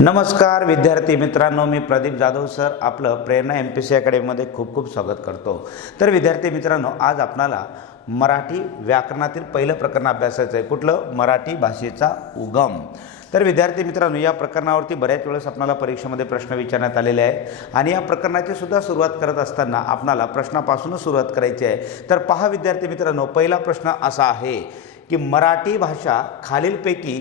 नमस्कार विद्यार्थी मित्रांनो, मी प्रदीप जाधव सर आपलं प्रेरणा MPSC अकॅडमीमध्ये खूप खूप स्वागत करतो। तर विद्यार्थी मित्रांनो, आज आपणाला मराठी व्याकरणातील पहिलं प्रकरण अभ्यासायचं आहे। कुठलं? मराठी भाषेचा उगम। तर विद्यार्थी मित्रांनो, या प्रकरणावरती बऱ्याच वेळेस आपल्याला परीक्षेमध्ये प्रश्न विचारण्यात आलेले आहेत आणि या प्रकरणाची सुद्धा सुरुवात करत असताना आपल्याला प्रश्नापासूनच सुरुवात करायची आहे। तर पहा विद्यार्थी मित्रांनो, पहिला प्रश्न असा आहे की मराठी भाषा खालीलपैकी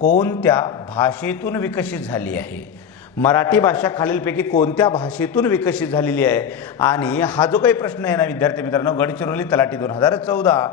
कोणत्या भाषेतून विकसित झाली आहे? मराठी भाषा खालीलपैकी कोणत्या भाषेतून विकसित झालेली आहे? आणि हा जो काही प्रश्न आहे ना विद्यार्थी मित्रांनो, गडचिरोली तलाठी 2014,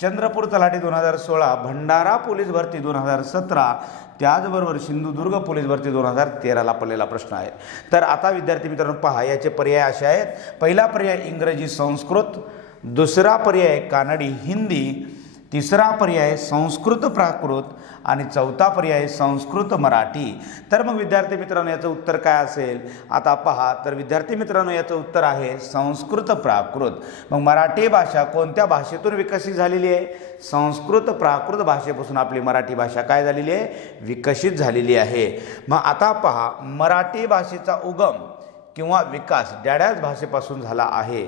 चंद्रपूर तलाठी 2016, भंडारा पोलीस भरती 2017, त्याचबरोबर सिंधुदुर्ग पोलीस भरती 2013ला पडलेला प्रश्न आहे। तर आता विद्यार्थी मित्रांनो पहा, याचे पर्याय असे आहेत। पहिला पर्याय इंग्रजी संस्कृत, दुसरा पर्याय कानडी हिंदी, तिसरा पर्याय संस्कृत प्राकृत आणि चौथा पर्याय संस्कृत मराठी। तर मग विद्यार्थी मित्रांनो, याचं उत्तर काय असेल? आता पहा, तर विद्यार्थी मित्रांनो याचं उत्तर आहे संस्कृत प्राकृत। मग मराठी भाषा कोणत्या भाषेतून विकसित झालेली आहे? संस्कृत प्राकृत भाषेपासून आपली मराठी भाषा काय झालेली आहे? विकसित झालेली आहे। मग आता पहा, मराठी भाषेचा उगम किंवा विकास डॅड्याच भाषेपासून झाला आहे।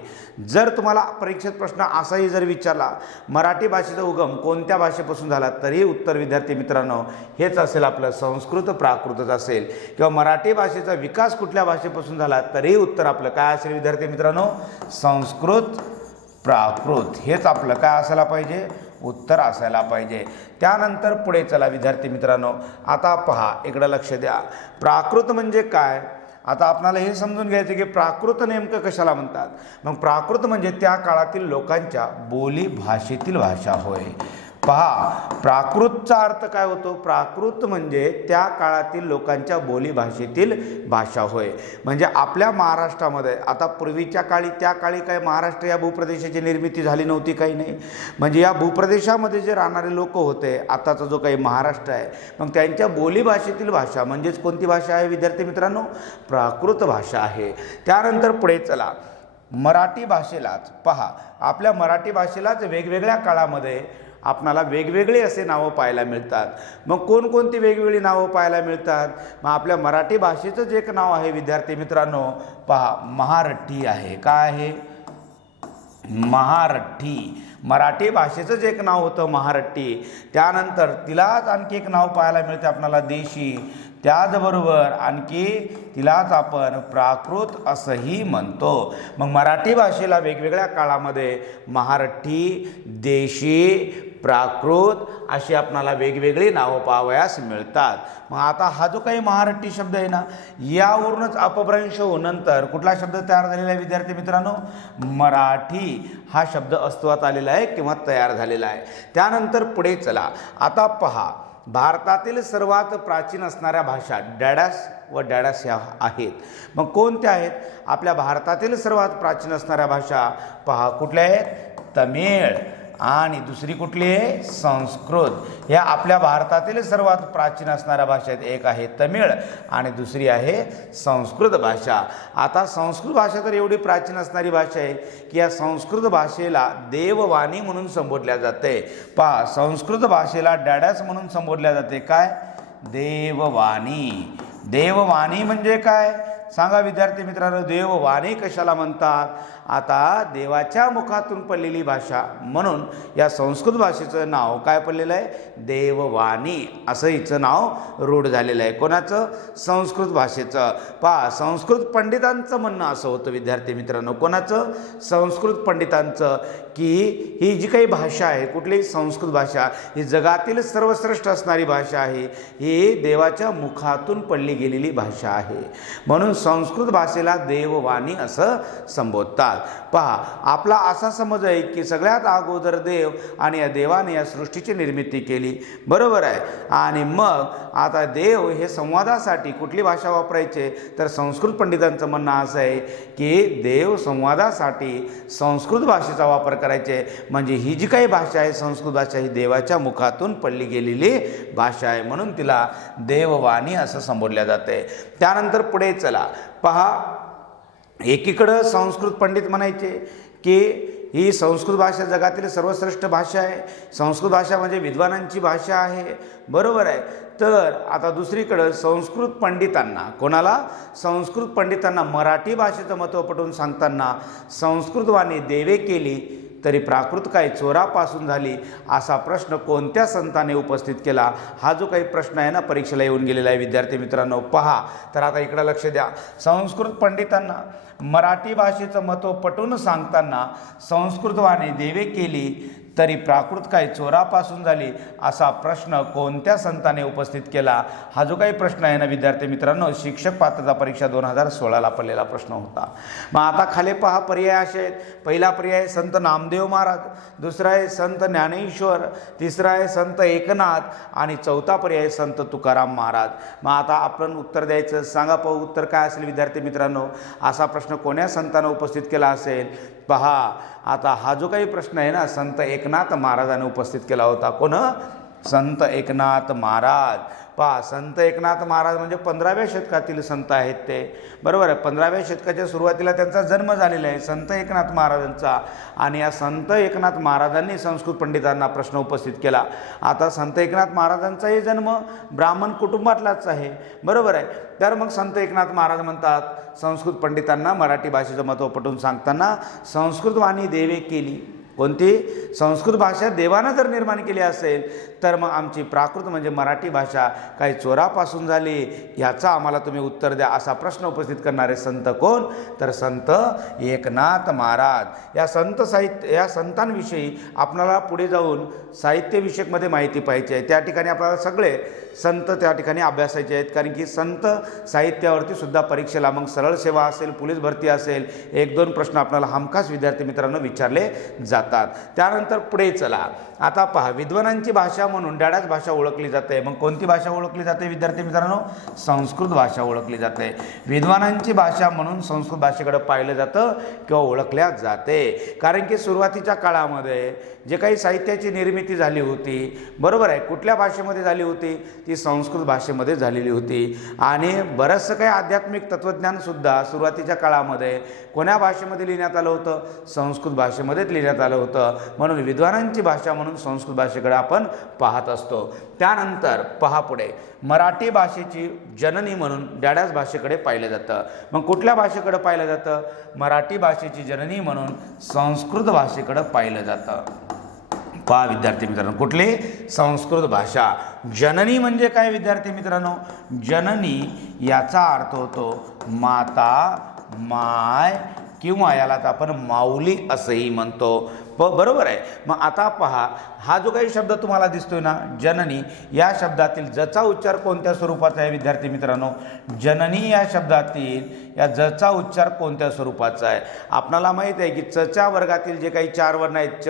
जर तुम्हाला परीक्षेत प्रश्न असाही जर विचारला, मराठी भाषेचा उगम कोणत्या भाषेपासून झाला, तरी उत्तर विद्यार्थी मित्रांनो हेच असेल, आपलं संस्कृत प्राकृतच असेल। किंवा मराठी भाषेचा विकास कुठल्या भाषेपासून झाला, तरी उत्तर आपलं काय असेल विद्यार्थी मित्रांनो? संस्कृत प्राकृत हेच आपलं काय असायला पाहिजे? उत्तर असायला पाहिजे। त्यानंतर पुढे चला विद्यार्थी मित्रांनो, आता पहा, इकडं लक्ष द्या। प्राकृत म्हणजे काय? आता आपल्याला हे समजून घ्यायचं की प्राकृत नेमकं कशाला म्हणतात। मग प्राकृत म्हणजे त्या काळातील लोकांच्या बोली भाषेतील भाषा होय। पहा, प्राकृतचा अर्थ काय होतो? प्राकृत म्हणजे त्या काळातील लोकांच्या बोली भाषेतील भाषा होय। म्हणजे आपल्या महाराष्ट्रामध्ये आता पूर्वीच्या काळी, त्या काळी काय महाराष्ट्र या भूप्रदेशाची निर्मिती झाली नव्हती, काही नाही। म्हणजे या भूप्रदेशामध्ये जे राहणारे लोक होते, आताचा जो काही महाराष्ट्र आहे, मग त्यांच्या बोली भाषेतील भाषा म्हणजेच कोणती भाषा आहे विद्यार्थी मित्रांनो? प्राकृत भाषा आहे। त्यानंतर पुढे चला, मराठी भाषेलाच पहा, आपल्या मराठी भाषेलाच वेगवेगळ्या काळामध्ये आपणाला वेगवेगळे असे नावं पाहायला मिळतात। मग कोणकोणती वेगवेगळी नावं पाहायला मिळतात? मग आपल्या मराठी भाषेचं जे एक नाव आहे विद्यार्थी मित्रांनो, पहा, महारठी आहे। काय आहे? महारठी। मराठी भाषेचं जे एक नाव होतं महारठी। त्यानंतर तिलाच आणखी एक नाव पाहायला मिळते आपल्याला देशी, त्याचबरोबर आणखी तिलाच आपण प्राकृत असंही म्हणतो। मग मराठी भाषेला वेगवेगळ्या काळामध्ये महारठी, देशी, प्राकृत अशी आपणाला वेगवेगळी नावं पाहावयास मिळतात। मग आता हा जो काही महारठी शब्द आहे ना, यावरूनच अपभ्रंश होऊन नंतर कुठला शब्द तयार झालेला आहे विद्यार्थी मित्रांनो? मराठी हा शब्द अस्तित्वात आलेला आहे किंवा तयार झालेला आहे। त्यानंतर पुढे चला, आता पहा, भारतातील सर्वात प्राचीन असणाऱ्या भाषा डॅडॅस व डॅडॅस ह्या आहेत। मग कोणत्या आहेत? आपल्या भारतातील सर्वात प्राचीन असणाऱ्या भाषा पहा, कुठल्या आहेत? तमिळ आणि दुसरी कुठली आहे? संस्कृत। ह्या आपल्या भारतातील सर्वात प्राचीन असणाऱ्या भाषा आहेत। एक आहे तमिळ आणि दुसरी आहे संस्कृत भाषा। आता संस्कृत भाषा तर एवढी प्राचीन असणारी भाषा आहे की या संस्कृत भाषेला देववाणी म्हणून संबोधल्या जाते। पहा, संस्कृत भाषेला डॅडॅस म्हणून संबोधल्या जाते। काय? देववाणी। देववाणी म्हणजे काय सांगा विद्यार्थी मित्रांनो? देववाणी कशाला म्हणतात? आता देवाच्या मुखातून पडलेली भाषा म्हणून या संस्कृत भाषेचं नाव काय पडलेलं आहे? देववाणी असं हिचं नाव रूढ झालेलं आहे। कोणाचं? संस्कृत भाषेचं। पहा, संस्कृत पंडितांचं म्हणणं असं होतं विद्यार्थी मित्रांनो, कोणाचं? संस्कृत पंडितांचं, की ही जी काही भाषा आहे, कुठली? संस्कृत भाषा, ही जगातील सर्वश्रेष्ठ असणारी भाषा आहे। ही देवाच्या मुखातून पडली गेलेली भाषा आहे, म्हणून संस्कृत भाषेला देववाणी असं संबोधतात। पहा, आपला असा समज आहे की सगळ्यात अगोदर देव आणि या देवाने या सृष्टीची निर्मिती केली, बरोबर आहे। आणि मग आता देव हे संवादासाठी कुठली भाषा वापरायचे? तर संस्कृत पंडितांचं म्हणणं असं आहे की देव संवादासाठी संस्कृत भाषेचा वापर करायचे। म्हणजे ही जी काही भाषा आहे संस्कृत भाषा, ही देवाच्या मुखातून पडली गेलेली भाषा आहे, म्हणून तिला देववाणी असं संबोधल्या जाते। त्यानंतर पुढे चला, पहा, एकीकडं संस्कृत पंडित म्हणायचे की ही संस्कृत भाषा जगातील सर्वश्रेष्ठ भाषा आहे. संस्कृत भाषा म्हणजे विद्वानांची भाषा आहे. बरोबर आहे. तर आता दुसरीकडं संस्कृत पंडितांना, कोणाला? संस्कृत पंडितांना मराठी भाषेचं महत्त्व पटवून सांगताना संस्कृत वाणी देवे केली तरी प्राकृत काय चोरापासून झाली असा प्रश्न कोणत्या संताने उपस्थित केला? हा जो काही प्रश्न आहे ना परीक्षेला येऊन गेलेला आहे विद्यार्थी मित्रांनो, पहा. तर आता इकडं लक्ष द्या. संस्कृत पंडितांना मराठी भाषेचं महत्त्व पटवून सांगताना संस्कृत वाणी देवे केली तरी प्राकृत काय चोरापासून झाली असा प्रश्न कोणत्या संताने उपस्थित केला? हा जो काही प्रश्न आहे ना विद्यार्थी मित्रांनो, शिक्षक पात्रता परीक्षा 2016ला पडलेला प्रश्न होता. मग आता खाली पहा पर्याय असे आहेत. पहिला पर्याय संत नामदेव महाराज, दुसरा आहे संत ज्ञानेश्वर, तिसरा आहे संत एकनाथ आणि चौथा पर्याय संत तुकाराम महाराज. मग आता आपण उत्तर द्यायचं. सांगा पाहू उत्तर काय असेल विद्यार्थी मित्रांनो? असा प्रश्न कोण्या संतांना उपस्थित केला असेल? पहा आता हा जो काही प्रश्न आहे ना संत एकनाथ महाराजांनी उपस्थित केला होता. कोण? संत एकनाथ महाराज. पहा संत एकनाथ महाराज म्हणजे 15व्या शतकातील संत आहेत ते. बरोबर आहे. 15व्या शतकाच्या सुरुवातीला त्यांचा जन्म झालेला आहे संत एकनाथ महाराजांचा. आणि या संत एकनाथ महाराजांनी संस्कृत पंडितांना प्रश्न उपस्थित केला. आता संत एकनाथ महाराजांचाही जन्म ब्राह्मण कुटुंबातलाच आहे. बरोबर आहे. तर मग संत एकनाथ महाराज म्हणतात संस्कृत पंडितांना मराठी भाषेचं महत्त्व पटवून सांगताना संस्कृत वाणी देवे केली. कोणती? संस्कृत भाषा देवानं जर निर्माण केली असेल तर मग आमची प्राकृत म्हणजे मराठी भाषा काही चोरापासून झाली ह्याचा आम्हाला तुम्ही उत्तर द्या असा प्रश्न उपस्थित करणारे संत कोण? तर संत एकनाथ महाराज. या संतांविषयी आपल्याला पुढे जाऊन साहित्यविषयकमध्ये माहिती पाहिजे आहे. त्या ठिकाणी आपल्याला सगळे संत त्या ठिकाणी अभ्यासायचे आहेत. कारण की संत साहित्यावरती सुद्धा परीक्षेला मग सरळ सेवा असेल, पोलीस भरती असेल, 1-2 प्रश्न आपल्याला हमखास विद्यार्थी मित्रांनो विचारले जातात. त्यानंतर पुढे चला. आता पहा विद्वानांची भाषा म्हणून डॅडाच भाषा ओळखली जाते. मग कोणती भाषा ओळखली जाते विद्यार्थी मित्रांनो? संस्कृत भाषा ओळखली जाते. विद्वानांची भाषा म्हणून संस्कृत भाषेकडे पाहिलं जातं किंवा ओळखल्या जाते. कारण की सुरुवातीच्या काळामध्ये जे काही साहित्याची निर्मिती झाली होती, बरोबर आहे, कुठल्या भाषेमध्ये झाली होती? ती संस्कृत भाषेमध्ये झालेली होती. आणि बरंचसं काही आध्यात्मिक तत्त्वज्ञानसुद्धा सुरुवातीच्या काळामध्ये कोण्या भाषेमध्ये लिहिण्यात आलं होतं? संस्कृत भाषेमध्येच लिहिण्यात आलं होतं. म्हणून विद्वानांची भाषा म्हणून संस्कृत भाषेकडे आपण पाहत असतो. त्यानंतर पहा पुढे मराठी भाषेची जननी म्हणून डॅडाच भाषेकडे पाहिलं जातं. मग कुठल्या भाषेकडे पाहिलं जातं? मराठी भाषेची जननी म्हणून संस्कृत भाषेकडे पाहिलं जातं. पहा विद्यार्थी मित्रांनो, कुठली? संस्कृत भाषा. जननी म्हणजे काय विद्यार्थी मित्रांनो? जननी याचा अर्थ होतो माता, माय किंवा यालाच आपण माऊली असंही म्हणतो. बरोबर आहे. मग आता पहा हा जो काही शब्द तुम्हाला दिसतोय ना जननी, या शब्दातील जचा उच्चार कोणत्या स्वरूपाचा आहे विद्यार्थी मित्रांनो? जननी या शब्दातील या जचा उच्चार कोणत्या स्वरूपाचा आहे? आपणाला माहीत आहे की चच्या वर्गातील जे काही 4 वर्ण आहेत च,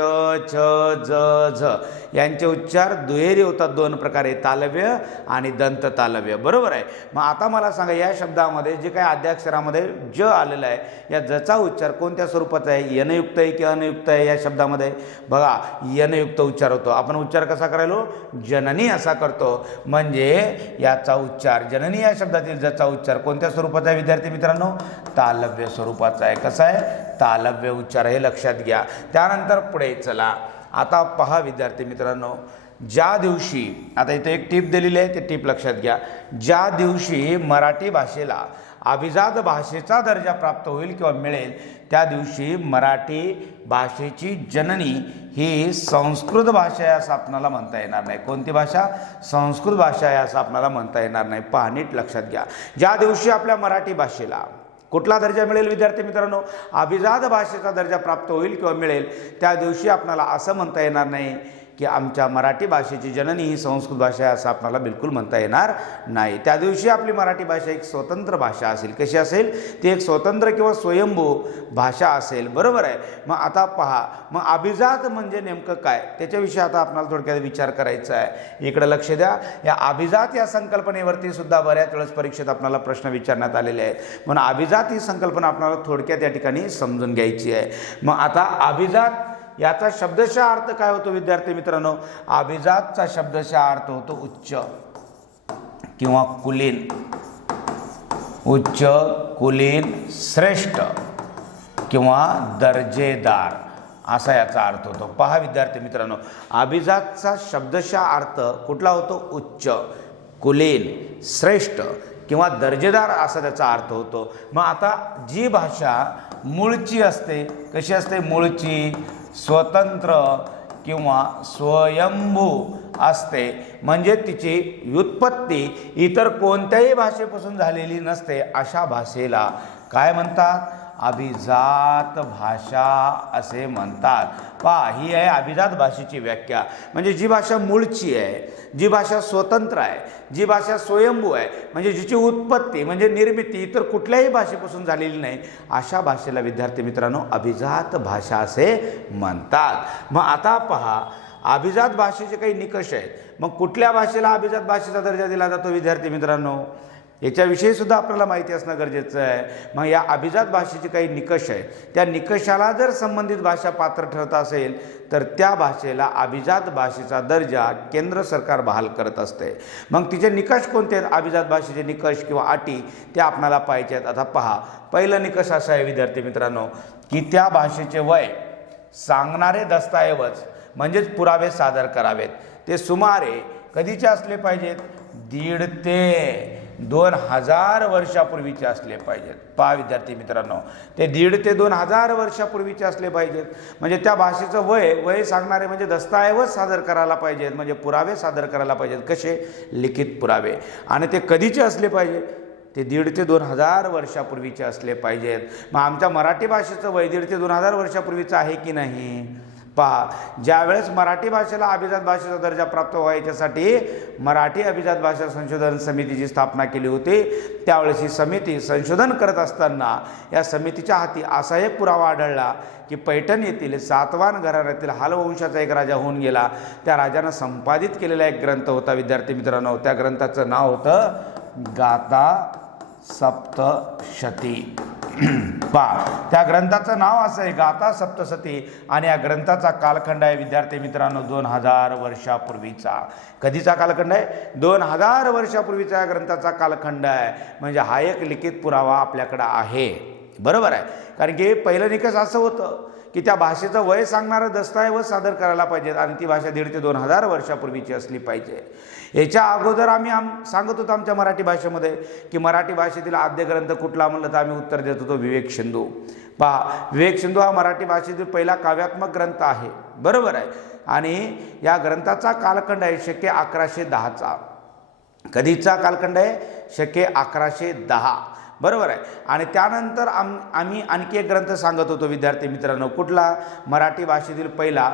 छ, ज, झ यांचे उच्चार दुहेरी होतात 2 प्रकारे, तालव्य आणि दंत तालव्य. बरोबर आहे. मग आता मला सांगा या शब्दामध्ये जे काही आद्याक्षरामध्ये ज आलेलं आहे या जचा उच्चार कोणत्या स्वरूपाचा आहे? यनयुक्त आहे की अनयुक्त आहे? या शब्दामध्ये बघा यनयुक्त उच्चार होतो. आपण उच्चार कसा करायलो? जननी असा करतो. म्हणजे याचा उच्चार जननी या शब्दातील जचा उच्चार कोणत्या स्वरूपाचा आहे विद्यार्थी मित्रांनो? तालव्य स्वरूपाचा आहे. कसा आहे? तालव्य उच्चार, हे लक्षात घ्या. त्यानंतर पुढे चला. आता पहा विद्यार्थी मित्रांनो, ज्या दिवशी, आता इथे एक टीप दिलेली आहे, ते टीप लक्षात घ्या. ज्या दिवशी मराठी भाषेला अभिजात भाषेचा दर्जा प्राप्त होईल किंवा मिळेल त्या दिवशी मराठी भाषेची जननी ही संस्कृत भाषा आहे असं आपणाला म्हणता येणार नाही. कोणती भाषा? संस्कृत भाषा आहे असं आपणाला म्हणता येणार नाही. पहा नीट लक्षात घ्या. ज्या दिवशी आपल्या मराठी भाषेला कुठला दर्जा मिळेल विद्यार्थी मित्रांनो? अभिजात भाषेचा दर्जा प्राप्त होईल किंवा मिळेल त्या दिवशी आपणाला असं म्हणता येणार नाही की आमच्या मराठी भाषेची जननी ही संस्कृत भाषा आहे असं आपल्याला बिलकुल म्हणता येणार नाही. त्या दिवशी आपली मराठी भाषा एक स्वतंत्र भाषा असेल. कशी असेल? ती एक स्वतंत्र किंवा स्वयंभू भाषा असेल. बरोबर आहे. मग आता पहा, मग अभिजात म्हणजे नेमकं काय त्याच्याविषयी आता आपल्याला थोडक्यात विचार करायचा आहे. इकडे लक्ष द्या. या अभिजात या संकल्पनेवरती सुद्धा बऱ्याच वेळेस परीक्षेत आपल्याला प्रश्न विचारण्यात आलेले आहेत. म्हणून अभिजात ही संकल्पना आपल्याला थोडक्यात या ठिकाणी समजून घ्यायची आहे. मग आता अभिजात याचा शब्दशः अर्थ काय होतो विद्यार्थी मित्रांनो? अभिजातचा शब्दशः अर्थ होतो उच्च किंवा कुलीन. उच्च, कुलीन, श्रेष्ठ किंवा दर्जेदार. असा याचा अर्थ होतो। पहा विद्यार्थी मित्रांनो, अभिजातचा शब्दशः अर्थ कुठला होतो? उच्च, कुलीन, श्रेष्ठ किंवा दर्जेदार असा त्याचा अर्थ होतो। मग आता जी भाषा मूळची असते, कशी असते? मूळची, स्वतंत्र किंवा स्वयंभू असते, म्हणजे तिची व्युत्पत्ती इतर कोणत्याही भाषेपासून झालेली नसते, अशा भाषेला काय म्हणतात? अभिजात भाषा असे म्हणतात। पहा, ही आहे अभिजात भाषेची व्याख्या। म्हणजे जी भाषा मूळची आहे, जी भाषा स्वतंत्र आहे, जी भाषा स्वयंभू आहे, म्हणजे जिची उत्पत्ती म्हणजे निर्मिती इतर कुठल्याही भाषेपासून झालेली नाही, अशा भाषेला विद्यार्थी मित्रांनो अभिजात भाषा असे म्हणतात। मग आता पहा, अभिजात भाषेचे काही निकष आहेत। मग कुठल्या भाषेला अभिजात भाषेचा दर्जा दिला जातो विद्यार्थी मित्रांनो? याच्याविषयी सुद्धा आपल्याला माहिती असणं गरजेचं आहे। मग या अभिजात भाषेचे काही निकष आहेत, त्या निकषाला जर संबंधित भाषा पात्र ठरत असेल तर त्या भाषेला अभिजात भाषेचा दर्जा केंद्र सरकार बहाल करत असते। मग तिचे निकष कोणते आहेत? अभिजात भाषेचे निकष किंवा अटी ते आपल्याला पाहिजे आहेत। आता पहा, पहिला निकष असा आहे विद्यार्थी मित्रांनो की त्या भाषेचे वय सांगणारे दस्तऐवज म्हणजेच पुरावे सादर करावेत। ते सुमारे कधीचे असले पाहिजेत? 1.5 ते 2000 वर्षापूर्वीचे असले पाहिजेत। पहा विद्यार्थी मित्रांनो, ते 1.5 ते 2000 वर्षापूर्वीचे असले पाहिजेत। म्हणजे त्या भाषेचं वय सांगणारे म्हणजे दस्तऐवज सादर करायला पाहिजेत, म्हणजे पुरावे सादर करायला पाहिजेत। कसे? लिखित पुरावे। आणि ते कधीचे असले पाहिजे? ते 1.5 ते 2000 वर्षापूर्वीचे असले पाहिजेत। मग आमच्या मराठी भाषेचं वय 1.5 ते 2000 वर्षापूर्वीचं आहे की नाही? पहा, ज्यावेळेस मराठी भाषेला अभिजात भाषेचा दर्जा प्राप्त व्हायच्यासाठी मराठी अभिजात भाषा संशोधन समितीची स्थापना केली होती, त्यावेळेस ही समिती संशोधन करत असताना या समितीच्या हाती असा एक पुरावा आढळला की पैठण येथील सातवाहन घराण्यातील हालवंशाचा एक राजा होऊन गेला। त्या राजानं संपादित केलेला एक ग्रंथ होता विद्यार्थी मित्रांनो, त्या ग्रंथाचं नाव होतं गाथा सप्तशती। पहा, त्या ग्रंथाचं नाव असं आहे गाथा सप्तशती, आणि या ग्रंथाचा कालखंड आहे विद्यार्थी मित्रांनो 2000 वर्षापूर्वीचा। कधीचा कालखंड आहे? 2000 वर्षापूर्वीचा या ग्रंथाचा कालखंड आहे। म्हणजे हा एक लिखित पुरावा आपल्याकडे आहे, बरोबर आहे। कारण की पहिलं निकष असं होतं की त्या भाषेचं वय सांगणारा दस्तऐवज सादर करायला पाहिजेत आणि ती भाषा 1.5 ते 2000 वर्षापूर्वीची असली पाहिजे। याच्या अगोदर आम्ही सांगत होतो आमच्या मराठी भाषेमध्ये की मराठी भाषेतील आद्य ग्रंथ कुठला म्हणलं तर आम्ही उत्तर देत होतो विवेक सिंधू। पहा, विवेक सिंधू हा मराठी भाषेतील पहिला काव्यात्मक ग्रंथ आहे, बरोबर आहे। आणि या ग्रंथाचा कालखंड आहे शके 1110चा। कधीचा कालखंड आहे? शके 1110, बरोबर आहे। आणि त्यानंतर आम्ही आणखी एक ग्रंथ सांगत होतो विद्यार्थी मित्रांनो, कुठला? मराठी भाषेतील पहिला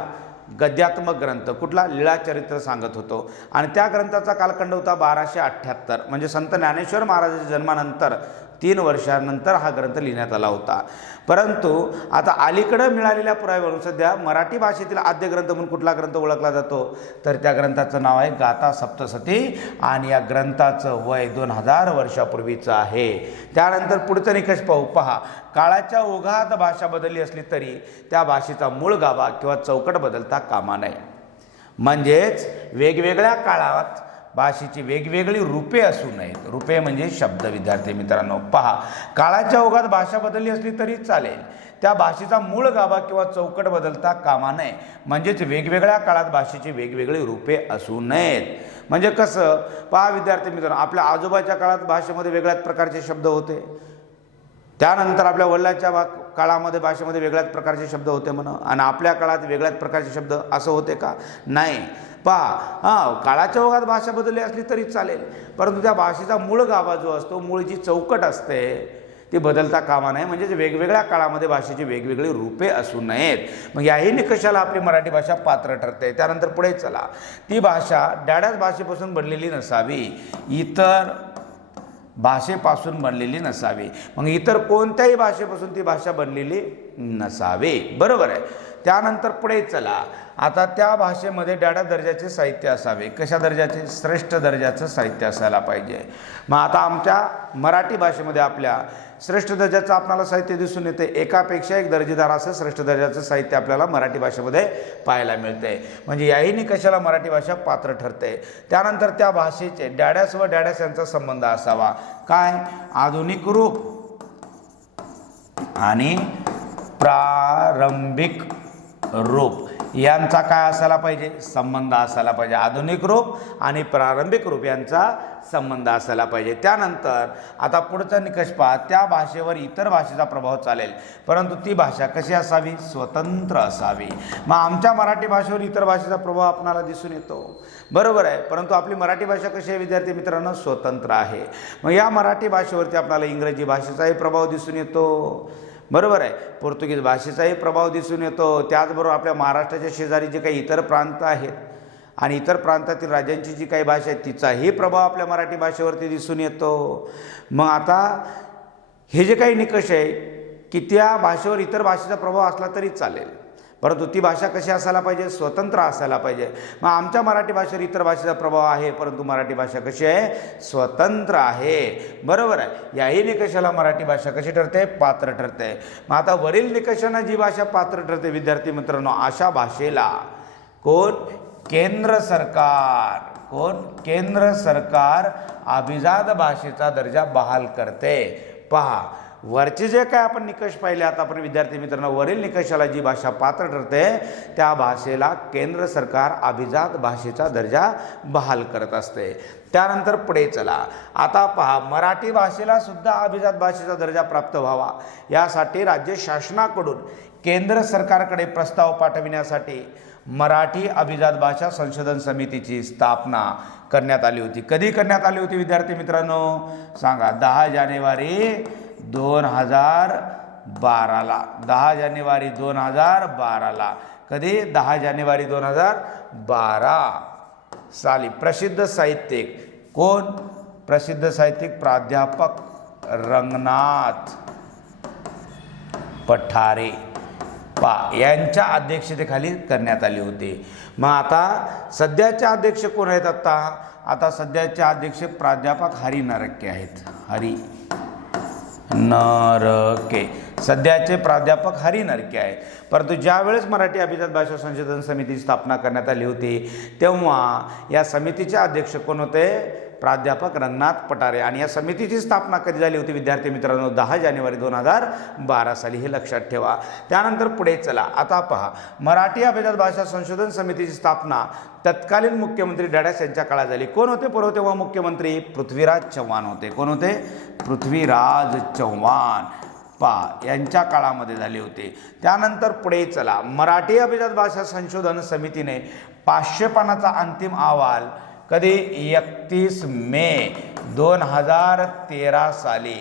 गद्यात्मक ग्रंथ कुठला? लीळाचरित्र सांगत होतो। आणि त्या ग्रंथाचा कालखंड होता 1278, म्हणजे संत ज्ञानेश्वर महाराजांच्या जन्मानंतर 3 वर्षानंतर हा ग्रंथ लिहिण्यात आला होता। परंतु आता अलीकडे मिळालेल्या पुराव्यावरून सध्या मराठी भाषेतील आद्य ग्रंथ म्हणून कुठला ग्रंथ ओळखला जातो तर त्या ग्रंथाचं नाव आहे गाथा सप्तशती, आणि या ग्रंथाचं वय 2000 वर्षापूर्वीचं आहे। त्यानंतर पुढचं निकष पाहू। पहा, काळाच्या ओघात भाषा बदलली असली तरी त्या भाषेचा मूळ गाभा किंवा चौकट बदलता कामा नये। म्हणजेच वेगवेगळ्या काळात भाषेची वेगवेगळी रूपे असू नयेत। रूपे म्हणजे शब्द विद्यार्थी मित्रांनो। पहा, काळाच्या ओघात भाषा बदलली असली तरी चालेल, त्या भाषेचा मूळ गाभा किंवा चौकट बदलता कामा नये। म्हणजेच वेगवेगळ्या काळात भाषेची वेगवेगळी रूपे असू नयेत। म्हणजे कसं? पहा विद्यार्थी मित्रांनो, आपल्या आजोबाच्या काळात भाषेमध्ये वेगळ्याच प्रकारचे शब्द होते, त्यानंतर आपल्या वडिलांच्या काळामध्ये भाषेमध्ये वेगळ्याच प्रकारचे शब्द होते म्हणा, आणि आपल्या काळात वेगळ्याच प्रकारचे शब्द असं होते का? नाही। पहा, काळाच्या ओघात भाषा बदलली असली तरी चालेल, परंतु त्या भाषेचा मूळ गाभा जो असतो, मूळ जी चौकट असते ती बदलता कामा नये। म्हणजे वेगवेगळ्या काळामध्ये भाषेची वेगवेगळी रूपे असू नयेत। मग याही निकषाला आपली मराठी भाषा पात्र ठरते। त्यानंतर पुढे चला, ती भाषा डाड्याच भाषेपासून बनलेली नसावी, इतर भाषेपासून बनलेली नसावी। मग इतर कोणत्याही भाषेपासून ती भाषा बनलेली नसावी, बरोबर आहे। त्यानंतर पुढे चला, आता त्या भाषेमध्ये डाड्या दर्जाचे साहित्य असावे। कशा दर्जाचे? श्रेष्ठ दर्जाचं साहित्य असायला पाहिजे। मग आता आमच्या मराठी भाषेमध्ये आपल्या श्रेष्ठ दर्जाचं आपल्याला साहित्य दिसून येते, एकापेक्षा एक दर्जेदार असं श्रेष्ठ दर्जाचं साहित्य आपल्याला मराठी भाषेमध्ये पाहायला मिळते। म्हणजे याही निकषाला मराठी भाषा पात्र ठरते। त्यानंतर त्या भाषेचे डाड्यास व डाड्यास यांचा संबंध असावा। काय? आधुनिक रूप आणि प्रारंभिक रूप यांचा काय असायला पाहिजे, संबंध असायला पाहिजे. आधुनिक रूप आणि प्रारंभिक रूप यांचा संबंध असायला पाहिजे. त्यानंतर आता पुढचा निकष पहा, त्या भाषेवर इतर भाषेचा प्रभाव चालेल परंतु ती भाषा कशी असावी, स्वतंत्र असावी. मग आमच्या मराठी भाषेवर इतर भाषेचा प्रभाव आपल्याला दिसून येतो, बरोबर आहे, परंतु आपली मराठी भाषा कशी आहे विद्यार्थी मित्रांनो, स्वतंत्र आहे. मग या मराठी भाषेवरती आपल्याला इंग्रजी भाषेचाही प्रभाव दिसून येतो, बरोबर आहे, पोर्तुगीज भाषेचाही प्रभाव दिसून येतो. त्याचबरोबर आपल्या महाराष्ट्राच्या शेजारी जे काही इतर प्रांत आहेत आणि इतर प्रांतातील राज्यांची जी काही भाषा आहे तिचाही प्रभाव आपल्या मराठी भाषेवरती दिसून येतो. मग आता हे जे काही निकष आहे की त्या भाषेवर इतर भाषेचा प्रभाव असला तरी चालेल परंतु ती भाषा कशी असायला पाहिजे, स्वतंत्र असायला पाहिजे. मग आमच्या मराठी भाषेवर इतर भाषेचा प्रभाव आहे परंतु मराठी भाषा कशी आहे, स्वतंत्र आहे, बरोबर आहे. याही निकषाला मराठी भाषा कशी ठरते, पात्र ठरते. मग आता वरील निकषांना जी भाषा पात्र ठरते विद्यार्थी मित्रांनो, अशा भाषेला कोण, केंद्र सरकार, कोण, केंद्र सरकार अभिजात भाषेचा दर्जा बहाल करते. पहा वरचे जे काय आपण निकष पाहिले आता आपण विद्यार्थी मित्रांनो, वरील निकषाला जी भाषा पात्र ठरते त्या भाषेला केंद्र सरकार अभिजात भाषेचा दर्जा बहाल करत असते. त्यानंतर पुढे चला, आता पहा मराठी भाषेला सुद्धा अभिजात भाषेचा दर्जा प्राप्त व्हावा यासाठी राज्य शासनाकडून केंद्र सरकारकडे प्रस्ताव पाठविण्यासाठी मराठी अभिजात भाषा संशोधन समितीची स्थापना करण्यात आली होती. कधी करण्यात आली होती विद्यार्थी मित्रांनो, सांगा. 10 जानेवारी 2012ला, 10 जानेवारी 2012ला. कधी, 10 जानेवारी 2012 साली. प्रसिद्ध साहित्यिक कोण, प्रसिद्ध साहित्यिक प्राध्यापक रंगनाथ पठारे यांच्या अध्यक्षतेखाली करण्यात आली होती. मग आता सध्याचे अध्यक्ष कोण आहेत, आता सध्याचे अध्यक्ष प्राध्यापक हरी नरके आहेत. हरी नरके सध्याचे प्राध्यापक हरी नरके आहेत. परंतु ज्यावेळेस मराठी अभिजात भाषा संशोधन समितीची स्थापना करण्यात आली होती तेव्हा या समितीचे अध्यक्ष कोण होते, प्राध्यापक रंगनाथ पठारे. आणि या समितीची स्थापना कधी झाली होती विद्यार्थी मित्रांनो, 10 जानेवारी 2012 साली, हे लक्षात ठेवा. त्यानंतर पुढे चला, आता पहा मराठी अभिजात भाषा संशोधन समितीची स्थापना तत्कालीन मुख्यमंत्री डॅडस यांच्या काळात झाली. कोण होते पूर्व तेव्हा मुख्यमंत्री, पृथ्वीराज चव्हाण होते. कोण होते, पृथ्वीराज चव्हाण यांच्या काळामध्ये झाले होते. त्यानंतर पुढे चला, मराठी अभिजात भाषा संशोधन समितीने 500 पानाचा अंतिम अहवाल कधी, 31 मे 2013 साली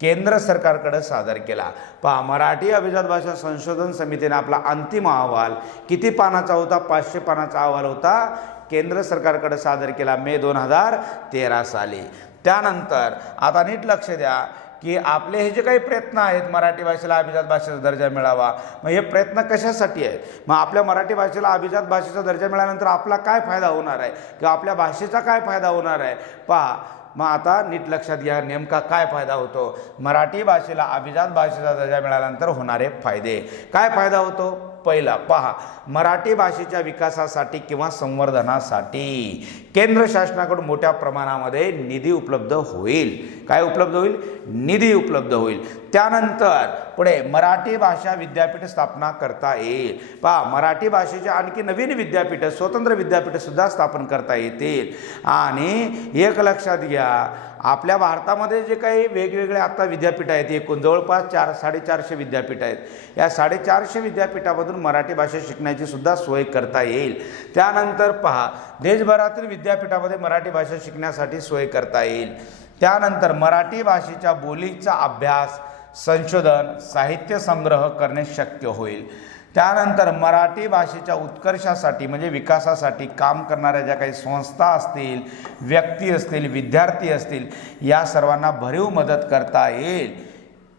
केंद्र सरकारकडे सादर केला. पहा मराठी अभिजात भाषा संशोधन समितीने आपला अंतिम अहवाल किती पानाचा होता, 500 पानाचा अहवाल होता, केंद्र सरकारकडे सादर केला मे 2013 साली. त्यानंतर आता नीट लक्ष द्या की आपले हे जे काही प्रयत्न आहेत मराठी भाषेला अभिजात भाषेचा दर्जा मिळावा, मग हे प्रयत्न कशासाठी आहेत, मग आपल्या मराठी भाषेला अभिजात भाषेचा दर्जा मिळाल्यानंतर आपला काय फायदा होणार आहे किंवा आपल्या भाषेचा काय फायदा होणार आहे. पहा मग आता नीट लक्षात घ्या नेमका काय फायदा होतो, मराठी भाषेला अभिजात भाषेचा दर्जा मिळाल्यानंतर होणारे फायदे. काय फायदा होतो, पहिला पहा मराठी भाषेच्या विकासासाठी किंवा संवर्धनासाठी केंद्र शासनाकडून मोठ्या प्रमाणामध्ये निधी उपलब्ध होईल. काय उपलब्ध होईल, निधी उपलब्ध होईल. त्यानंतर पुढे मराठी भाषा विद्यापीठ स्थापना करता येईल. पहा मराठी भाषेचे आणखी नवीन विद्यापीठ, स्वतंत्र विद्यापीठ सुद्धा स्थापन करता येतील. आणि एक लक्षात घ्या, आपल्या भारतामध्ये जे काही वेगवेगळे आता विद्यापीठ आहेत, एकूण जवळपास 400-450 विद्यापीठ आहेत. या 450 विद्यापीठामधून मराठी भाषा शिकण्याची सुद्धा सोय करता येईल. त्यानंतर पहा देशभरातील विद्यापीठामध्ये मराठी भाषा शिकण्यासाठी सोय करता येईल. त्यानंतर मराठी भाषेच्या बोलीचा अभ्यास, संशोधन, साहित्य संग्रह करणे शक्य होईल. त्यानंतर मराठी भाषेच्या उत्कर्षासाठी म्हणजे विकासासाठी काम करणाऱ्या ज्या काही संस्था असतील, व्यक्ती असतील, विद्यार्थी असतील, या सर्वांना भरीव मदत करता येईल.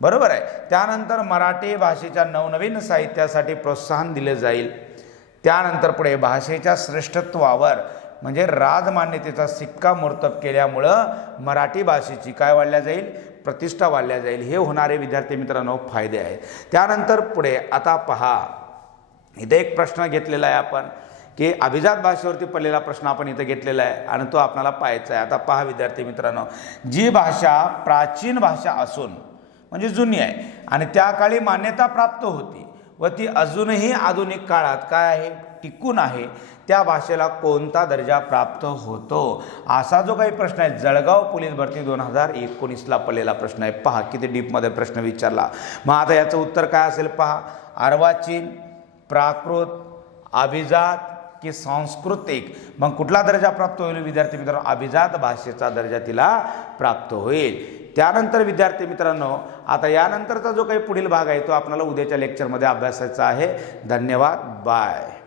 बरोबर आहे. त्यानंतर मराठी भाषेच्या नवनवीन साहित्यासाठी प्रोत्साहन दिले जाईल. त्यानंतर पुढे भाषेच्या श्रेष्ठत्वावर म्हणजे राजमान्यतेचा शिक्कामोर्तब केल्यामुळं मराठी भाषेची काय वाढल्या जाईल, प्रतिष्ठा वाढल्या जाईल. हे होणारे विद्यार्थी मित्रांनो फायदे आहेत. त्यानंतर पुढे आता पहा इथे एक प्रश्न घेतलेला आहे आपण की अभिजात भाषेवरती पडलेला प्रश्न आपण इथं घेतलेला आहे आणि तो आपल्याला पाहायचा आहे. आता पहा विद्यार्थी मित्रांनो, जी भाषा प्राचीन भाषा असून म्हणजे जुनी आहे आणि त्या काळी मान्यता प्राप्त होती व ती अजूनही आधुनिक काळात काय आहे, टिकून आहे, त्या भाषेला कोणता दर्जा प्राप्त होतो? असा जो काही प्रश्न आहे, जळगाव पोलीस भरती 2019ला पडलेला प्रश्न आहे. पहा किती डीपमध्ये प्रश्न विचारला. मग आता याचं उत्तर काय असेल पहा. अर्वाचीन, प्राकृत, अभिजात की सांस्कृतिक. मग कुठला दर्जा प्राप्त होईल विद्यार्थी मित्रांनो? अभिजात भाषेचा दर्जा तिला प्राप्त होईल. त्यानंतर विद्यार्थी मित्रांनो, आता यानंतरचा जो काही पुढील भाग आहे तो आपल्याला उद्याच्या लेक्चरमध्ये अभ्यासायचा आहे. धन्यवाद. बाय.